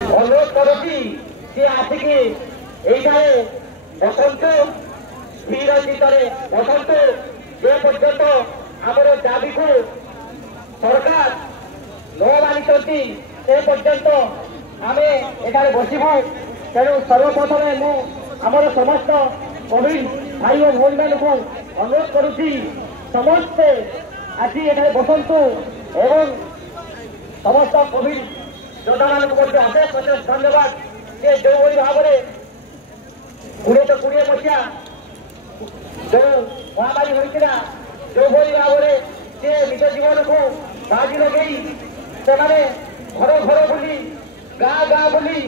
अनुरोध करुच्ची आसिकी बसतु स्थिर चित्तरे बसतु जे पर्यंत आमर दाबी को सरकार न मानी से पर्यंत आम एठारे बसबू। तेणु सर्वप्रथमे मुझर समस्त कोविड भाई और भौणी मान को अनुरोध करुच्ची समस्ते आज एठारे बसतु एवं समस्त कोविड योद्धा मान अशेष अशेष धन्यवाद से जो भाव में 2020 मसीहा जो महामारी होता जो भाव में से निज जीवन को बाजी लगे से घर घर बुली गाँ गाँ बुली